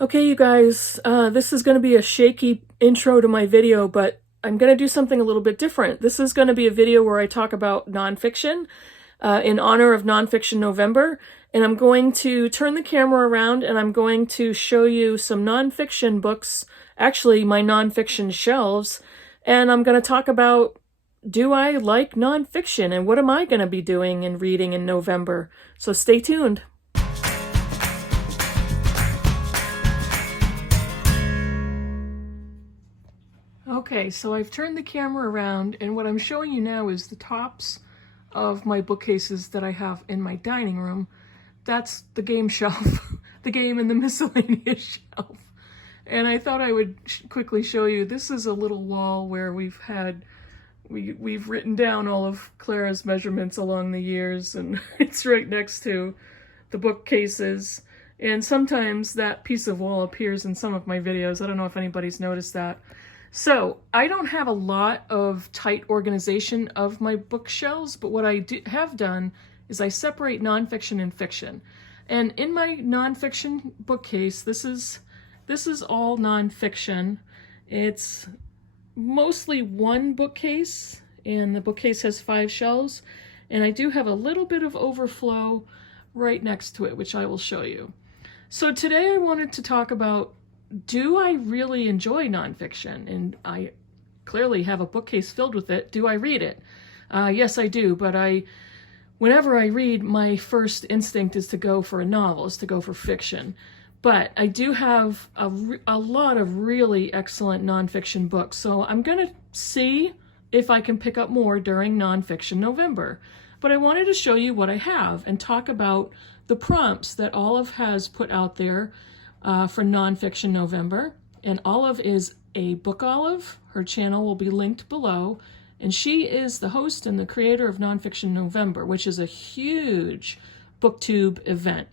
Okay, you guys, this is going to be a shaky intro to my video, but I'm going to do something a little bit different. This is going to be a video where I talk about nonfiction in honor of Nonfiction November, and I'm going to turn the camera around and I'm going to show you some nonfiction books, actually my nonfiction shelves, and I'm going to talk about, do I like nonfiction and what am I going to be doing and reading in November? So stay tuned. Okay, so I've turned the camera around, and what I'm showing you now is the tops of my bookcases that I have in my dining room. That's the game shelf, the game and the miscellaneous shelf. And I thought I would quickly show you, this is a little wall where we've written down all of Clara's measurements along the years, and it's right next to the bookcases. And sometimes that piece of wall appears in some of my videos. I don't know if anybody's noticed that. So I don't have a lot of tight organization of my bookshelves, but what I have done is I separate nonfiction and fiction. And in my nonfiction bookcase, this is all nonfiction. It's mostly one bookcase, and the bookcase has 5 shelves. And I do have a little bit of overflow right next to it, which I will show you. So today I wanted to talk about, do I really enjoy nonfiction? And I clearly have a bookcase filled with it. Do I read it? Yes, I do, but whenever I read, my first instinct is to go for a novel, is to go for fiction. But I do have a lot of really excellent nonfiction books, so I'm going to see if I can pick up more during Nonfiction November. But I wanted to show you what I have and talk about the prompts that Olive has put out there for Nonfiction November. And Olive is a book Olive. Her channel will be linked below. And she is the host and the creator of Nonfiction November, which is a huge Booktube event.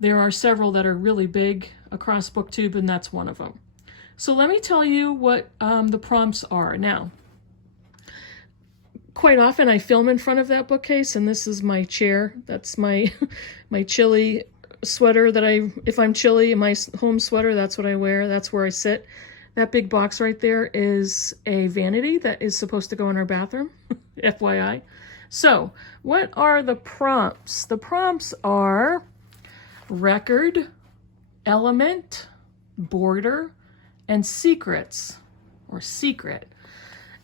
There are several that are really big across Booktube, and that's one of them. So let me tell you what the prompts are. Now, quite often I film in front of that bookcase, and this is my chair. That's my my chilly sweater that if I'm chilly in my home sweater, that's what I wear. That's where I sit. That big box right there is a vanity that is supposed to go in our bathroom, FYI. So what are the prompts? The prompts are record, element, border, and secrets, or secret.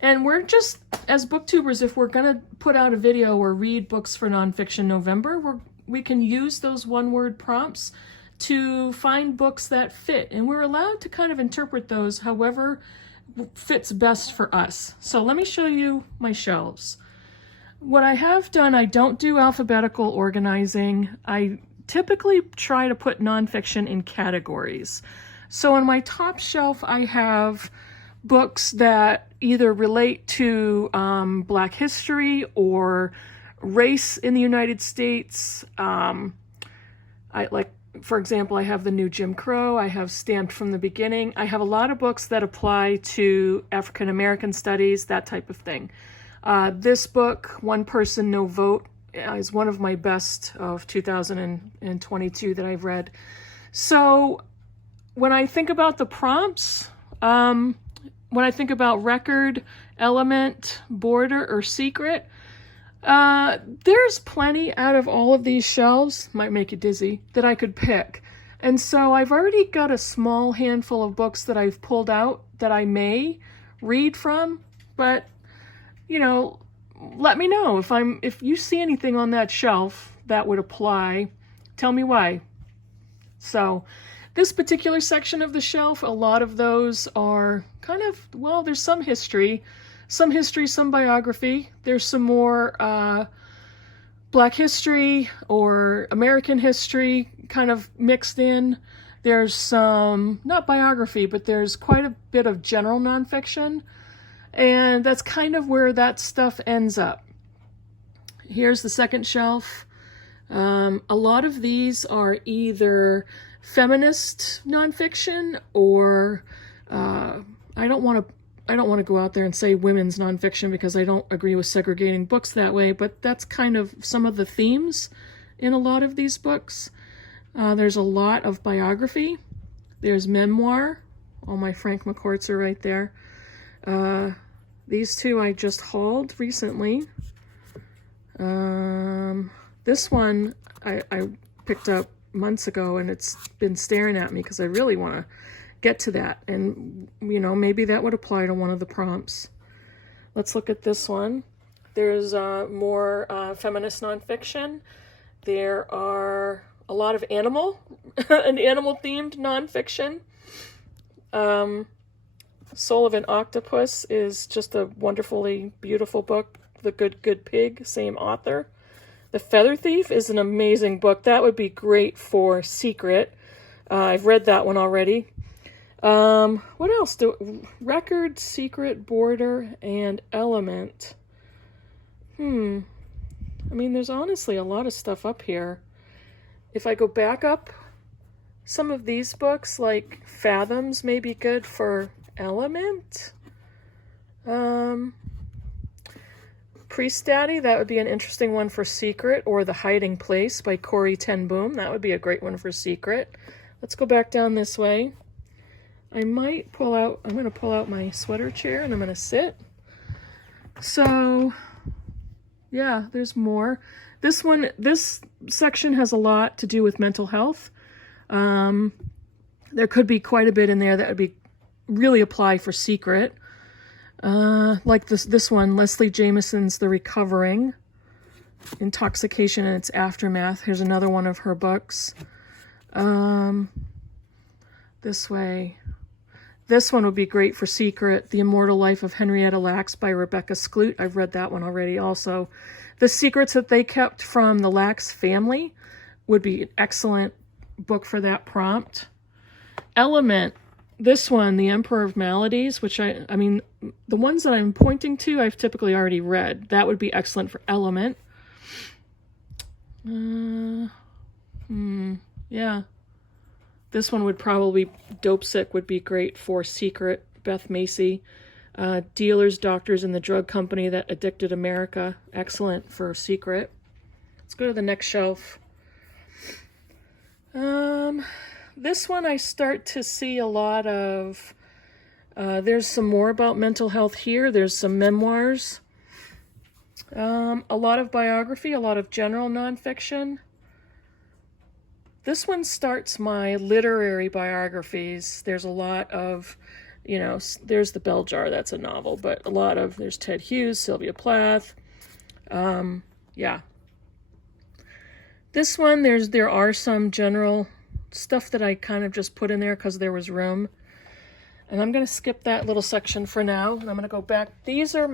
And we're just, as booktubers, if we're going to put out a video or read books for Nonfiction November, we can use those one-word prompts to find books that fit. And we're allowed to kind of interpret those however fits best for us. So let me show you my shelves. What I have done, I don't do alphabetical organizing. I typically try to put nonfiction in categories. So on my top shelf, I have books that either relate to Black history or race in the United States. For example, I have the new Jim Crow. I have Stamped from the Beginning. I have a lot of books that apply to African American studies, that type of thing. This book, One Person, No Vote, is one of my best of 2022 that I've read. So when I think about the prompts, when I think about record, element, border, or secret, there's plenty out of all of these shelves, might make you dizzy, that I could pick. And so I've already got a small handful of books that I've pulled out that I may read from, but, you know, let me know if you see anything on that shelf that would apply. Tell me why. So this particular section of the shelf, a lot of those are kind of, well, there's some history, some biography. There's some more Black history or American history kind of mixed in. There's some, not biography, but there's quite a bit of general nonfiction. And that's kind of where that stuff ends up. Here's the second shelf. A lot of these are either feminist nonfiction or I don't want to go out there and say women's nonfiction because I don't agree with segregating books that way, but that's kind of some of the themes in a lot of these books. There's a lot of biography. There's Memoir. All my Frank McCourts are right there. These two I just hauled recently. This one I picked up months ago, and it's been staring at me because I really want to get to that. And, you know, maybe that would apply to one of the prompts. Let's look at this one. There's more feminist nonfiction. There are a lot of animal, an animal-themed nonfiction. Soul of an Octopus is just a wonderfully beautiful book. The Good Pig, same author. The Feather Thief is an amazing book. That would be great for Secret. I've read that one already. What else? Record, Secret, Border, and Element. I mean, there's honestly a lot of stuff up here. If I go back up, some of these books, like Fathoms, may be good for Element. Priest Daddy, that would be an interesting one for Secret, or The Hiding Place by Corrie ten Boom. That would be a great one for Secret. Let's go back down this way. I'm going to pull out my sweater chair and I'm going to sit. So, yeah, there's more. This section has a lot to do with mental health. There could be quite a bit in there that would be really apply for Secret. Like this one, Leslie Jamison's The Recovering, Intoxication and Its Aftermath. Here's another one of her books. This way. This one would be great for Secret. The Immortal Life of Henrietta Lacks by Rebecca Skloot. I've read that one already also. The Secrets That They Kept from the Lacks Family would be an excellent book for that prompt. Element. This one, The Emperor of Maladies, which I mean, the ones that I'm pointing to, I've typically already read. That would be excellent for Element. Yeah. This one would probably, Dope Sick would be great for Secret, Beth Macy. Dealers, Doctors, and the Drug Company That Addicted America. Excellent for Secret. Let's go to the next shelf. This one I start to see a lot of, there's some more about mental health here. There's some memoirs. A lot of biography, a lot of general nonfiction. This one starts my literary biographies. There's a lot of, you know, there's The Bell Jar, that's a novel, but a lot of, there's Ted Hughes, Sylvia Plath. Yeah. This one, there are some general stuff that I kind of just put in there because there was room. And I'm going to skip that little section for now, and I'm going to go back. These are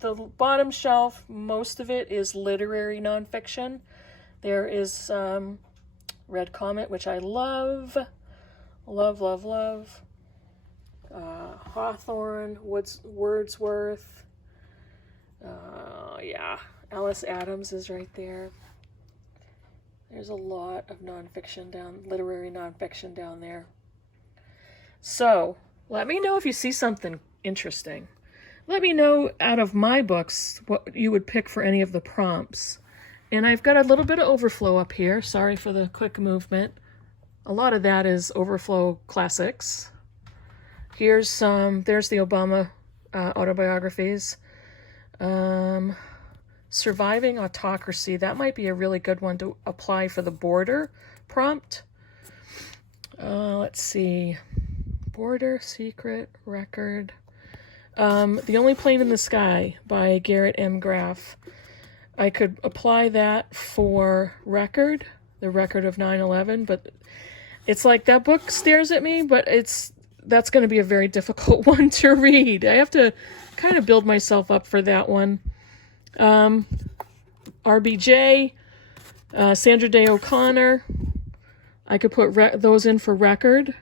the bottom shelf, most of it is literary nonfiction. There is Red Comet, which I love. Love, love, love. Hawthorne, Wordsworth. Yeah, Alice Adams is right there. There's a lot of literary nonfiction down there. So, let me know if you see something interesting. Let me know out of my books what you would pick for any of the prompts. And I've got a little bit of Overflow up here. Sorry for the quick movement. A lot of that is Overflow classics. There's the Obama autobiographies. Surviving Autocracy. That might be a really good one to apply for the Border prompt. Let's see. Border, Secret, Record. The Only Plane in the Sky by Garrett M. Graff. I could apply that for Record, the record of 9/11, but it's like that book stares at me, but that's going to be a very difficult one to read. I have to kind of build myself up for that one. RBJ, Sandra Day O'Connor. I could put those in for Record.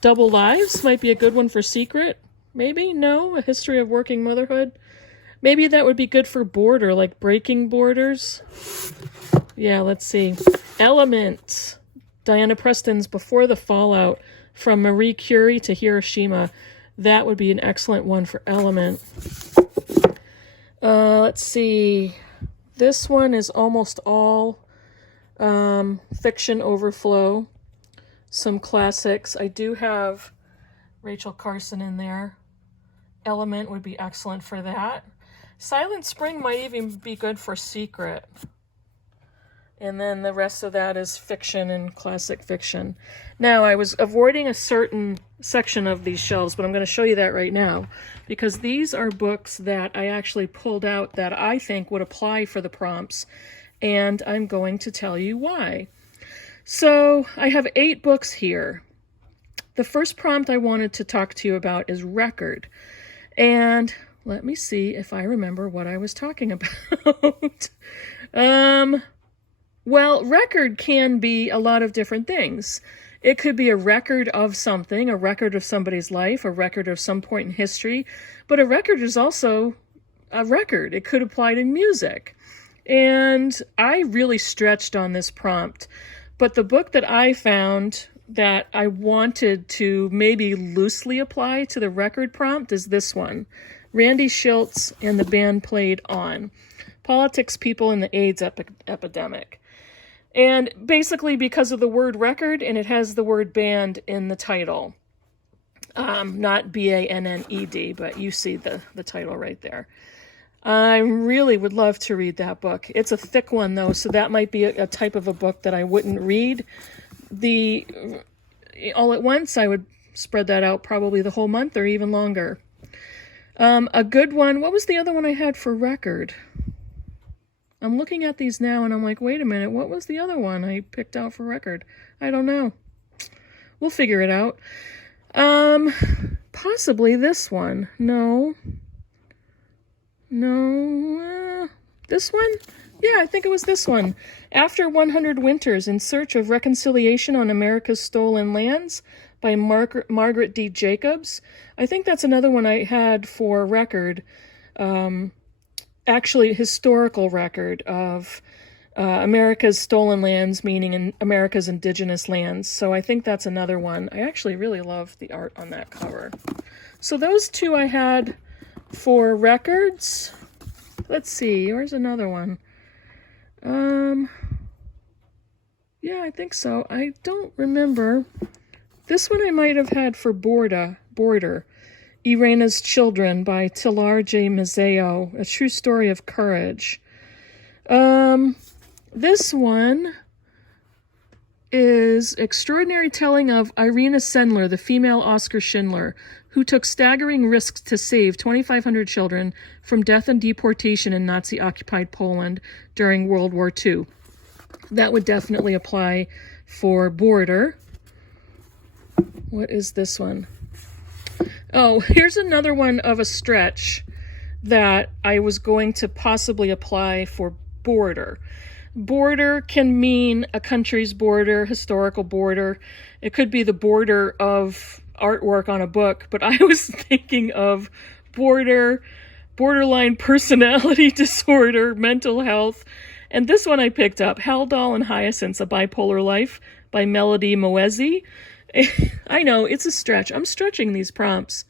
Double Lives might be a good one for Secret. Maybe? No? A History of Working Motherhood. Maybe that would be good for Border, like Breaking Borders. Yeah, let's see. Element. Diana Preston's Before the Fallout, From Marie Curie to Hiroshima. That would be an excellent one for Element. Let's see. This one is almost all fiction Overflow. some classics. I do have Rachel Carson in there. Element would be excellent for that. Silent Spring might even be good for Secret. And then the rest of that is fiction and classic fiction. Now, I was avoiding a certain section of these shelves, but I'm going to show you that right now, because these are books that I actually pulled out that I think would apply for the prompts, and I'm going to tell you why. So I have 8 books here. The first prompt I wanted to talk to you about is record. And let me see if I remember what I was talking about. Well, record can be a lot of different things. It could be a record of something, a record of somebody's life, a record of some point in history, but a record is also a record. It could apply to music. And I really stretched on this prompt, but the book that I found that I wanted to maybe loosely apply to the record prompt is this one, Randy Shilts and the Band Played On, Politics, People, and the AIDS Epidemic. And basically because of the word record, and it has the word band in the title. Not B-A-N-N-E-D, but you see the title right there. I really would love to read that book. It's a thick one, though, so that might be a type of a book that I wouldn't read all at once. I would spread that out probably the whole month or even longer. A good one, what was the other one I had for record? I'm looking at these now and I'm like, wait a minute, what was the other one I picked out for record? I don't know. We'll figure it out. Possibly this one. No. This one? Yeah, I think it was this one. After 100 Winters, In Search of Reconciliation on America's Stolen Lands by Margaret D. Jacobs. I think that's another one I had for record. Actually, historical record of America's stolen lands, meaning in America's indigenous lands. So I think that's another one. I actually really love the art on that cover. So those 2 I had for records. Let's see, where's another one? Yeah, I think so. I don't remember. This one I might have had for Border. Irena's Children by Tilar J. Mazzeo, a true story of courage. This one is Extraordinary Telling of Irena Sendler, the female Oskar Schindler, who took staggering risks to save 2,500 children from death and deportation in Nazi-occupied Poland during World War II. That would definitely apply for Border. What is this one? Oh, here's another one of a stretch that I was going to possibly apply for Border. Border can mean a country's border, historical border. It could be the border of artwork on a book, but I was thinking of borderline personality disorder, mental health. And this one I picked up, Haldol and Hyacinths, A Bipolar Life by Melody Moezi. I know, it's a stretch. I'm stretching these prompts.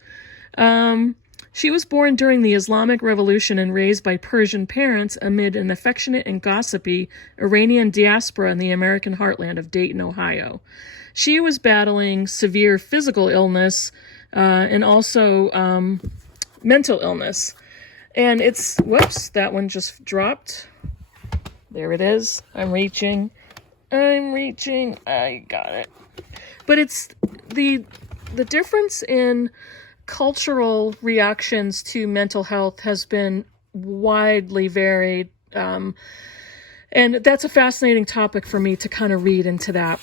She was born during the Islamic Revolution and raised by Persian parents amid an affectionate and gossipy Iranian diaspora in the American heartland of Dayton, Ohio. She was battling severe physical illness and also mental illness. And it's, whoops, that one just dropped. There it is. I'm reaching. I got it. But it's the difference in cultural reactions to mental health has been widely varied. And that's a fascinating topic for me to kind of read into that.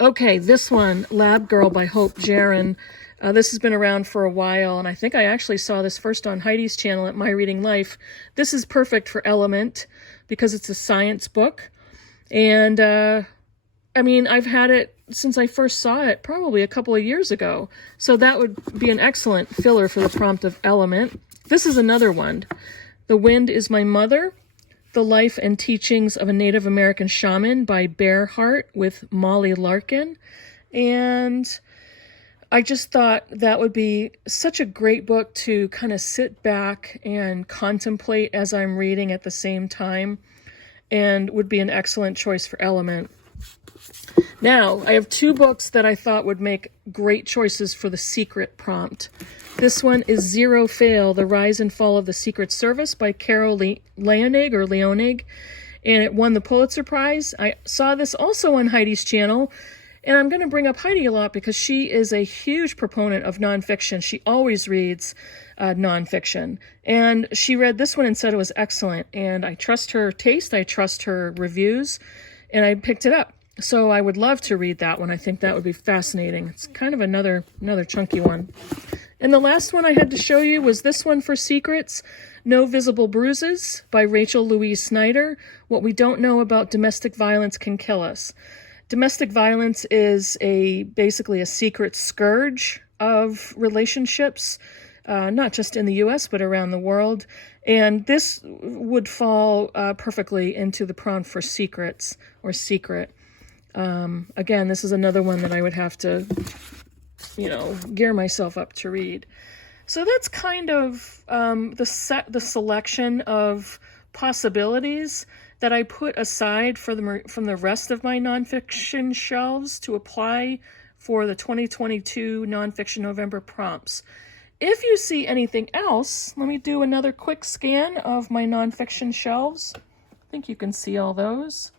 Okay, this one, Lab Girl by Hope Jaron. This has been around for a while, and I think I actually saw this first on Heidi's channel at My Reading Life. This is perfect for Element because it's a science book. And, I mean, I've had it since I first saw it probably a couple of years ago. So that would be an excellent filler for the prompt of Element. This is another one. The Wind is My Mother, The Life and Teachings of a Native American Shaman by Bear Heart with Molly Larkin. And I just thought that would be such a great book to kind of sit back and contemplate as I'm reading at the same time, and would be an excellent choice for Element. Now, I have two books that I thought would make great choices for the secret prompt. This one is Zero Fail, The Rise and Fall of the Secret Service by Carol Leonig, and it won the Pulitzer Prize. I saw this also on Heidi's channel, and I'm going to bring up Heidi a lot because she is a huge proponent of nonfiction. She always reads nonfiction, and she read this one and said it was excellent, and I trust her taste, I trust her reviews, and I picked it up. So I would love to read that one. I think that would be fascinating. It's kind of another chunky one. And the last one I had to show you was this one for secrets, No Visible Bruises by Rachel Louise Snyder. What we don't know about domestic violence can kill us. Domestic violence is basically a secret scourge of relationships, not just in the US, but around the world. And this would fall perfectly into the prompt for secrets or secret. Again, this is another one that I would have to, gear myself up to read. So that's kind of the selection of possibilities that I put aside from the rest of my nonfiction shelves to apply for the 2022 Nonfiction November prompts. If you see anything else, let me do another quick scan of my nonfiction shelves. I think you can see all those.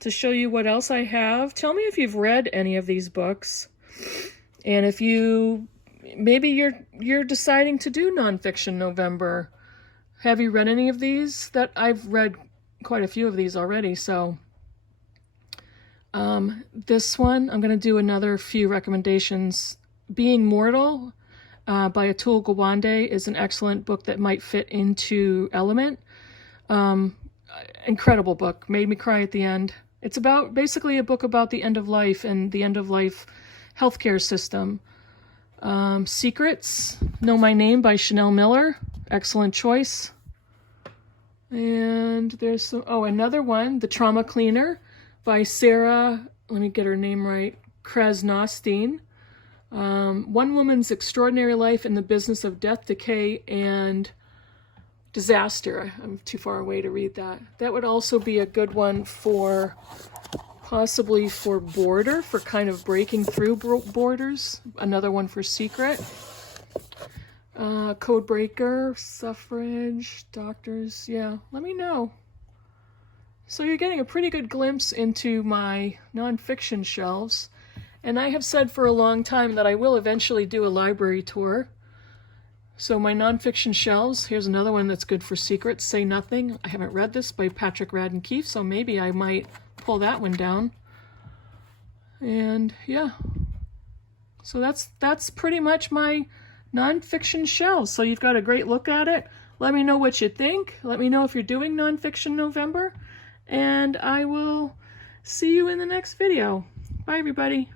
To show you what else I have. Tell me if you've read any of these books. And if maybe you're deciding to do Nonfiction November. Have you read any of these? That I've read quite a few of these already, so this one, I'm going to do another few recommendations. Being Mortal by Atul Gawande is an excellent book that might fit into Element. Incredible book. Made me cry at the end. It's basically a book about the end of life and the end of life healthcare system. Secrets, Know My Name by Chanel Miller. Excellent choice. And there's another one, The Trauma Cleaner by Sarah, let me get her name right, Krasnostein. One Woman's Extraordinary Life in the Business of Death, Decay, and Disaster. I'm too far away to read that. That would also be a good one possibly for border, for kind of breaking through borders. Another one for secret. Codebreaker, suffrage, doctors, yeah, let me know. So you're getting a pretty good glimpse into my nonfiction shelves, and I have said for a long time that I will eventually do a library tour. So my nonfiction shelves, here's another one that's good for secrets, Say Nothing. I haven't read this by Patrick Radden Keefe, so maybe I might pull that one down. And yeah, so that's pretty much my nonfiction shelves. So you've got a great look at it. Let me know what you think. Let me know if you're doing Nonfiction November, and I will see you in the next video. Bye, everybody.